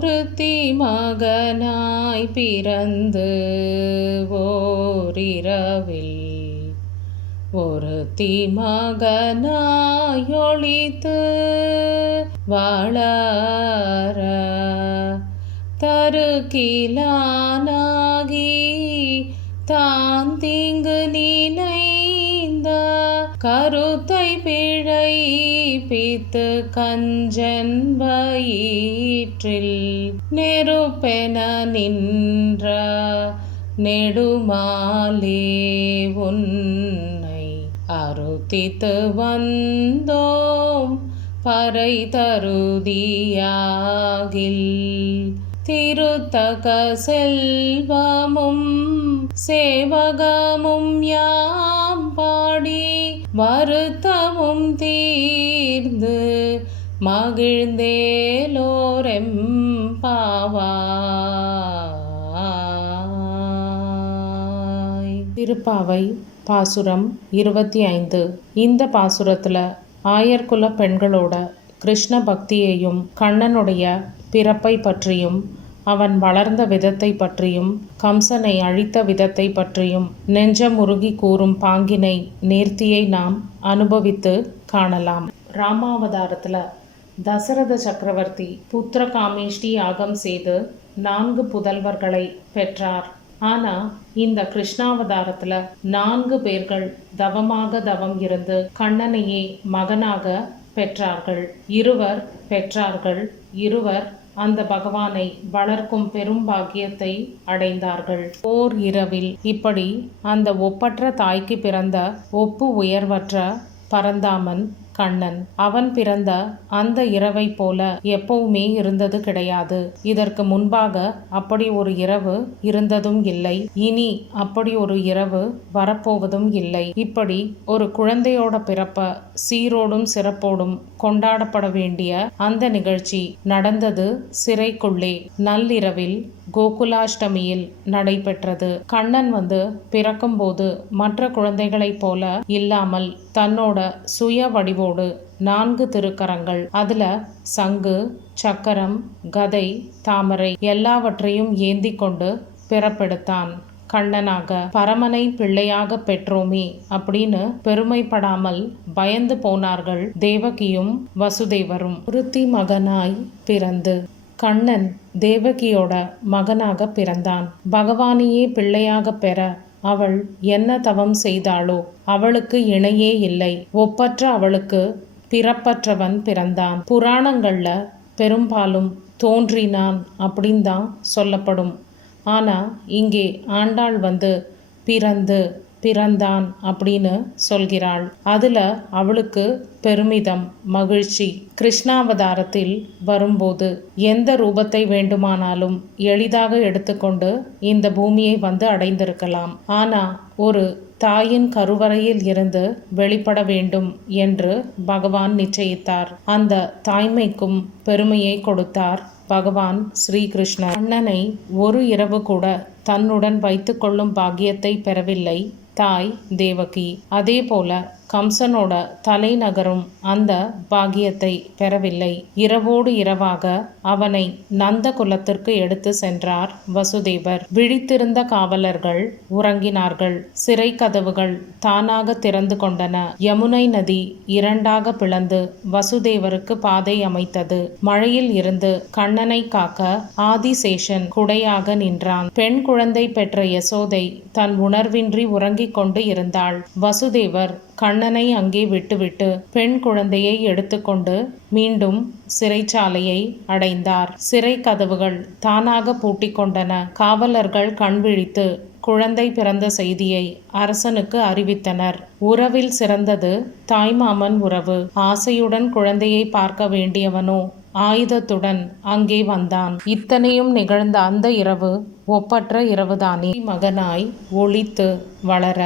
ஒருத்தி மகனாய் பிறந்து ஓரிரவில் ஒருத்தி மகனாய் ஒளித்து வளர தருகிலானாகி தான் தீங்கு நினைந்த கருத்தை பிழைப்பித்து கஞ்சன் வயிற்றில் நெருப்பென நின்ற நெடுமாலே உன்னை அறுத்தித்து வந்தோம் பறை தருதியாகில் திருத்தக செல்வமும் சேவகமும் யாம் பாடி வருத்தமும் தீர்ந்து மகிழ்ந்தேலோரெம்பாவாய். திருப்பாவை பாசுரம் 25. இந்த பாசுரத்தில் ஆயர்குல பெண்களோட கிருஷ்ண பக்தியையும் கண்ணனுடைய பிறப்பை பற்றியும் அவன் வளர்ந்த விதத்தை பற்றியும் கம்சனை அழித்த விதத்தை பற்றியும் நெஞ்சமுருகி கூறும் பாங்கினை நேர்த்தியை நாம் அனுபவித்து காணலாம். ராமாவதாரத்தில் தசரத சக்கரவர்த்தி புத்திர காமேஷ்டி யாகம் செய்து 4 புதல்வர்களை பெற்றார். ஆனால் இந்த கிருஷ்ணாவதாரத்தில் 4 பேர்கள் தவம் இருந்து கண்ணனையே மகனாக பெற்றார்கள். இருவர் அந்த பகவானை வளர்க்கும் பெரும் பாக்கியத்தை அடைந்தார்கள். ஓர் இரவில் இப்படி அந்த ஒப்பற்ற தாய்க்கு பிறந்த ஒப்பு உயர்வற்ற பரந்தாமன் கண்ணன். அவன் பிறந்த அந்த இரவை போல எப்பவுமே இருந்தது கிடையாது. இதற்கு முன்பாக அப்படி ஒரு இரவு இருந்ததும் இல்லை. இனி அப்படி ஒரு இரவு வரப்போவதும் இல்லை. இப்படி ஒரு குழந்தையோட பிறப்ப சீரோடும் சிறப்போடும் கொண்டாடப்பட வேண்டிய அந்த நிகழ்ச்சி நடந்தது சிறைக்குள்ளே நள்ளிரவில் கோகுலாஷ்டமியில் நடைபெற்றது. கண்ணன் பிறக்கும்போது மற்ற குழந்தைகளைப் போல இல்லாமல் தன்னோட சுய வடிவோடு 4 திருக்கரங்கள், அதுல சங்கு, சக்கரம், கதை, தாமரை எல்லாவற்றையும் ஏந்தி கொண்டு பிறப்பெடுத்தான். கண்ணனாக பரமனை பிள்ளையாக பெற்றோமே அப்படின்னு பெருமைப்படாமல் பயந்து போனார்கள் தேவகியும் வசுதேவரும். ஒருத்தி மகனாய் பிறந்து கண்ணன் தேவகியோட மகனாக பிறந்தான். பகவானையே பிள்ளையாக பெற அவள் என்ன தவம் செய்தாளோ அவளுக்கு இணையே இல்லை. ஒப்பற்ற அவளுக்கு பிறப்பற்றவன் பிறந்தான். புராணங்கள்ல பெரும்பாலும் தோன்றினான் அப்படின்னு தான் சொல்லப்படும். ஆனால் இங்கே ஆண்டாள் பிறந்தான் அப்படின்னு சொல்கிறாள். அதுல அவளுக்கு பெருமிதம், மகிழ்ச்சி. கிருஷ்ணாவதாரத்தில் வரும்போது எந்த ரூபத்தை வேண்டுமானாலும் எளிதாக எடுத்துக்கொண்டு இந்த பூமியை அடைந்திருக்கலாம். ஆனா ஒரு தாயின் கருவறையில் இருந்து வெளிப்பட வேண்டும் என்று பகவான் நிச்சயித்தார். அந்த தாய்மைக்கும் பெருமையை கொடுத்தார் பகவான் ஸ்ரீகிருஷ்ணர். கண்ணனை ஒரு இரவு கூட தன்னுடன் வைத்து கொள்ளும் பாக்கியத்தை பெறவில்லை தாய் தேவகி. அதே போல கம்சனோட தலைநகரும் அந்த பாக்கியத்தை பெறவில்லை. இரவோடு இரவாக அவனை நந்த குலத்திற்கு எடுத்து சென்றார் வசுதேவர். விழித்திருந்த காவலர்கள் உறங்கினார்கள். சிறை கதவுகள் தானாக திறந்து கொண்டன. யமுனை நதி 2ஆக பிளந்து வசுதேவருக்கு பாதை அமைத்தது. மழையில் இருந்து கண்ணனை காக்க ஆதிசேஷன் குடையாக நின்றான். பெண் குழந்தை பெற்ற யசோதை தன் உணர்வின்றி உறங்கிக் கொண்டு இருந்தாள். வசுதேவர் கண்ணனை அங்கே விட்டுவிட்டு பெண் குழந்தையை எடுத்துக்கொண்டு மீண்டும் சிறைச்சாலையை அடைந்தார். சிறை கதவுகள் தானாக பூட்டிக்கொண்டன. காவலர்கள் கண்விழித்து குழந்தை பிறந்த செய்தியை அரசனுக்கு அறிவித்தனர். உறவில் சிறந்தது தாய்மாமன் உறவு. ஆசையுடன் குழந்தையை பார்க்க வேண்டியவனோ ஆயுதத்துடன் அங்கே வந்தான். இத்தனையும் நிகழ்ந்த அந்த இரவு ஒப்பற்ற இரவுதானே. மகனாய் ஒளித்து வளர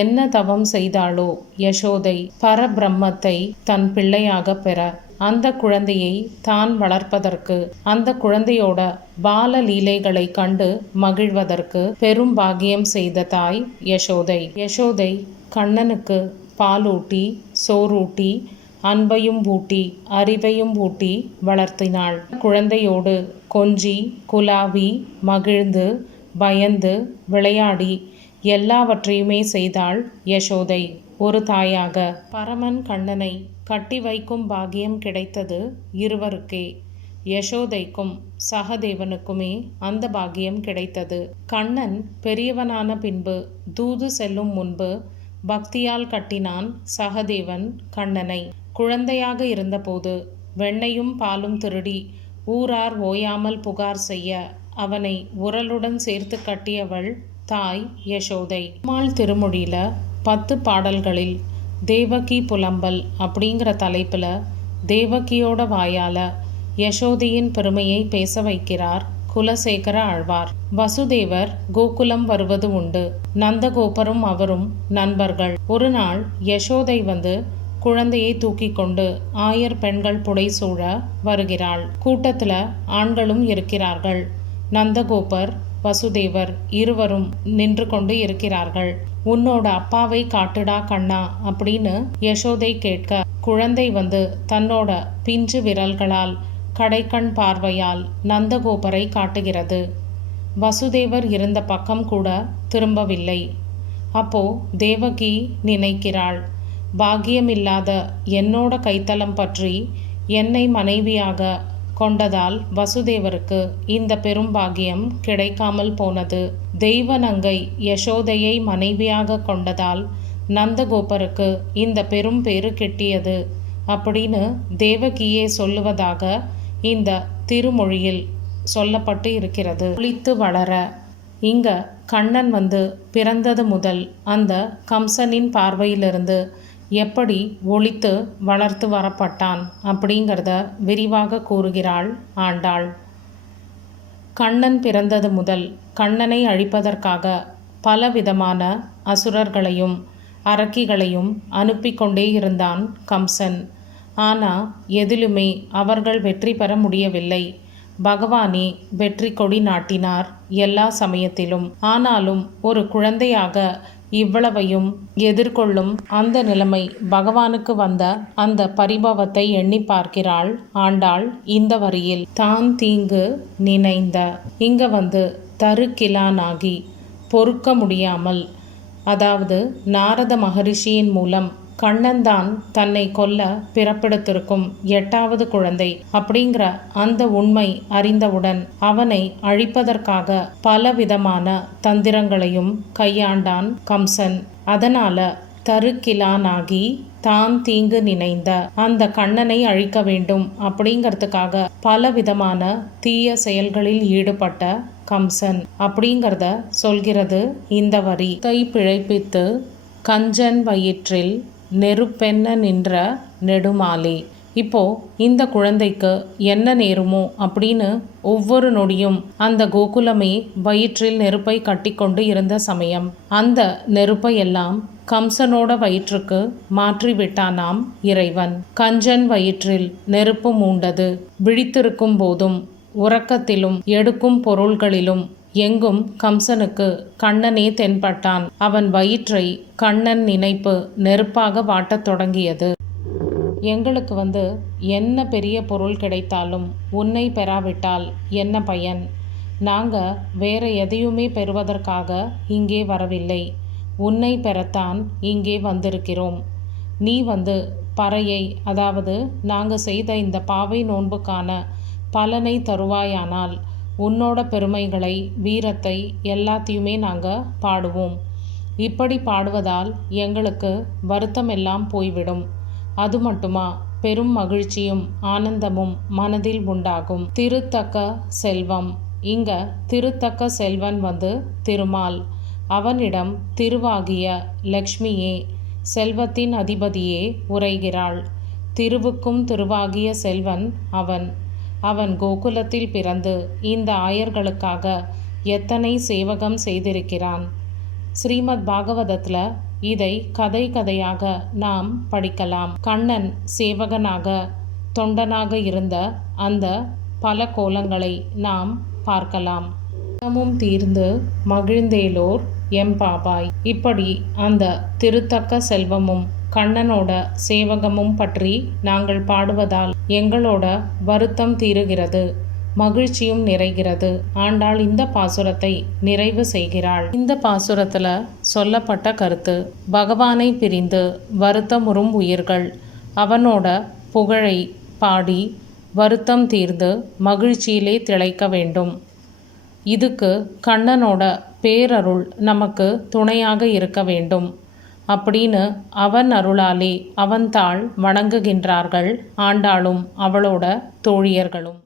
என்ன தவம் செய்தாளோ யசோதை பரபிரம்மத்தை தன் பிள்ளையாக பெற அந்த குழந்தையை தான் வளர்ப்பதற்கு, அந்த குழந்தையோட பால லீலைகளை கண்டு மகிழ்வதற்கு பெரும் பாக்கியம் செய்த தாய் யசோதை. யசோதை கண்ணனுக்கு பாலூட்டி சோறூட்டி அன்பையும் ஊட்டி அறிவையும் ஊட்டி வளர்த்தினாள். குழந்தையோடு கொஞ்சி குலாவி மகிழ்ந்து பயந்து விளையாடி எல்லாவற்றையுமே செய்தாள் யசோதை. ஒரு தாயாக பரமன் கண்ணனை கட்டி வைக்கும் பாக்கியம் கிடைத்தது இருவருக்கே. யசோதைக்கும் சகதேவனுக்குமே அந்த பாக்கியம் கிடைத்தது. கண்ணன் பெரியவனான பின்பு தூது செல்லும் முன்பு பக்தியால் கட்டினான் சகதேவன் கண்ணனை. குழந்தையாக இருந்தபோது வெண்ணையும் பாலும் திருடி ஊரார் ஓயாமல் புகார் செய்ய அவனை உரலுடன் சேர்த்து கட்டியவள் தாய் யசோதை. பெருமாள் திருமொழியில 10 பாடல்களில் தேவகி புலம்பல் அப்படிங்கிற தலைப்பில் தேவகியோட வாயால யசோதையின் பெருமையை பேச வைக்கிறார் குலசேகர ஆழ்வார். வசுதேவர் கோகுலம் வருவது உண்டு. நந்தகோபரும் அவரும் நண்பர்கள். ஒரு நாள் யசோதை வந்து குழந்தையை தூக்கி கொண்டு ஆயர் பெண்கள் புடைசூழ வருகிறாள். கூட்டத்துல ஆண்களும் இருக்கிறார்கள். நந்தகோபர் வசுதேவர் இருவரும் நின்று கொண்டு இருக்கிறார்கள். உன்னோட அப்பாவை காட்டுடா கண்ணா அப்படின்னு யசோதை கேட்க, குழந்தை வந்து தன்னோட பிஞ்சு விரல்களால் கடைக்கண் பார்வையால் நந்தகோபரை காட்டுகிறது. வசுதேவர் இருந்த பக்கம் கூட திரும்பவில்லை. அப்போ தேவகி நினைக்கிறாள், பாக்கியமில்லாத என்னோட கைத்தலம் பற்றி என்னை மனைவியாக கொண்டதால் வசுதேவருக்கு இந்த பெரும் பாக்கியம் கிடைக்காமல் போனது. தெய்வநங்கை யசோதையை மனைவியாக கொண்டதால் நந்தகோபருக்கு இந்த பெரும் பேறு கிட்டியது அப்படின்னு தேவகியே சொல்லுவதாக இந்த திருமொழியில் சொல்லப்பட்டு இருக்கிறது. ஒளித்து வளர இங்க கண்ணன் வந்து பிறந்தது முதல் அந்த கம்சனின் பார்வையிலிருந்து எப்படி ஒளித்து வளர்த்து வரப்பட்டான் அப்படிங்கிறத விரிவாக கூறுகிறாள் ஆண்டாள். கண்ணன் பிறந்தது முதல் கண்ணனை அழிப்பதற்காக பலவிதமான அசுரர்களையும் அரக்கிகளையும் அனுப்பி கொண்டே இருந்தான் கம்சன். ஆனால் எதிலுமே அவர்கள் வெற்றி பெற முடியவில்லை. பகவானே வெற்றி கொடி நாட்டினார் எல்லா சமயத்திலும். ஆனாலும் ஒரு குழந்தையாக இவ்வளவையும் எதிர்கொள்ளும் அந்த நிலைமை பகவானுக்கு வந்த அந்த பரிபவத்தை எண்ணி பார்க்கிறாள் ஆண்டாள் இந்த வரியில். தான் தீங்கு நினைந்த இங்க வந்து தருக்கிலானாகி பொறுக்க முடியாமல், அதாவது நாரத மகரிஷியின் மூலம் கண்ணன்தான் தன்னை கொல்ல பிறப்பெடுத்திருக்கும் 8வது குழந்தை அப்படிங்கிற அந்த உண்மை அறிந்தவுடன் அவனை அழிப்பதற்காக பலவிதமான தந்திரங்களையும் கையாண்டான் கம்சன். அதனால தருக்கிலானாகி தான் தீங்கு நினைந்த அந்த கண்ணனை அழிக்க வேண்டும் அப்படிங்கிறதுக்காக பலவிதமான தீய செயல்களில் ஈடுபட்ட கம்சன் அப்படிங்கிறத சொல்கிறது இந்த வரி. கை பிழைப்பித்து கஞ்சன் வயிற்றில் நெருப்பென்ன நின்ற நெடுமாலே. இப்போ இந்த குழந்தைக்கு என்ன நேருமோ அப்படின்னு ஒவ்வொரு நொடியும் அந்த கோகுலமே வயிற்றில் நெருப்பை கட்டிக்கொண்டு இருந்த சமயம் அந்த நெருப்பை எல்லாம் கம்சனோட வயிற்றுக்கு மாற்றிவிட்டானாம் இறைவன். கஞ்சன் வயிற்றில் நெருப்பு மூண்டது. விழித்திருக்கும் போதும் உறக்கத்திலும் எடுக்கும் பொருள்களிலும் எங்கும் கம்சனுக்கு கண்ணனே தென்பட்டான். அவன் வயிற்றை கண்ணன் நினைப்பு நெருப்பாக வாட்டத் தொடங்கியது. எங்களுக்கு வந்து என்ன பெரிய பொருள் கிடைத்தாலும் உன்னை பெறாவிட்டால் என்ன பயன்? நாங்கள் வேற எதையுமே பெறுவதற்காக இங்கே வரவில்லை. உன்னை பெறத்தான் இங்கே வந்திருக்கிறோம். நீ வந்து பறையை, அதாவது நாங்கள் செய்த இந்த பாவை நோன்புக்கான பலனை தருவாயானால் உன்னோட பெருமைகளை வீரத்தை எல்லாத்தையுமே நாங்கள் பாடுவோம். இப்படி பாடுவதால் எங்களுக்கு வருத்தம் எல்லாம் போய்விடும். அது மட்டுமா, பெரும் மகிழ்ச்சியும் ஆனந்தமும் மனதில் உண்டாகும். திருத்தக்க செல்வம். இங்க திருத்தக்க செல்வன் வந்து திருமால். அவனிடம் திருவாகிய லக்ஷ்மியே, செல்வத்தின் அதிபதியே உரைகிறாள். திருவுக்கும் திருவாகிய செல்வன் அவன். அவன் கோகுலத்தில் பிறந்து இந்த ஆயர்களுக்காக எத்தனை சேவகம் செய்திருக்கிறான். ஸ்ரீமத் பாகவதத்தில் இதை கதை கதையாக நாம் படிக்கலாம். கண்ணன் சேவகனாக தொண்டனாக இருந்த அந்த பல கோலங்களை நாம் பார்க்கலாம். தீர்ந்து மகிழ்ந்தேலோர் எம்பாபாய். இப்படி அந்த திருத்தக்க செல்வமும் கண்ணனோட சேவகமும் பற்றி நாங்கள் பாடுவதால் எங்களோட வருத்தம் தீருகிறது, மகிழ்ச்சியும் நிறைகிறது. ஆண்டாள் இந்த பாசுரத்தை நிறைவு செய்கிறாள். இந்த பாசுரத்துல சொல்லப்பட்ட கருத்து: பகவானை பிரிந்து வருத்தமுறும் உயிர்கள் அவனோட புகழை பாடி வருத்தம் தீர்ந்து மகிழ்ச்சியிலே திளைக்க வேண்டும். இதுக்கு கண்ணனோட பேரருள் நமக்கு துணையாக இருக்க வேண்டும் அப்படின்னு அவன் அருளாலே அவன் தாள் வணங்குகின்றார்கள் ஆண்டாளும் அவளோட தோழியர்களும்.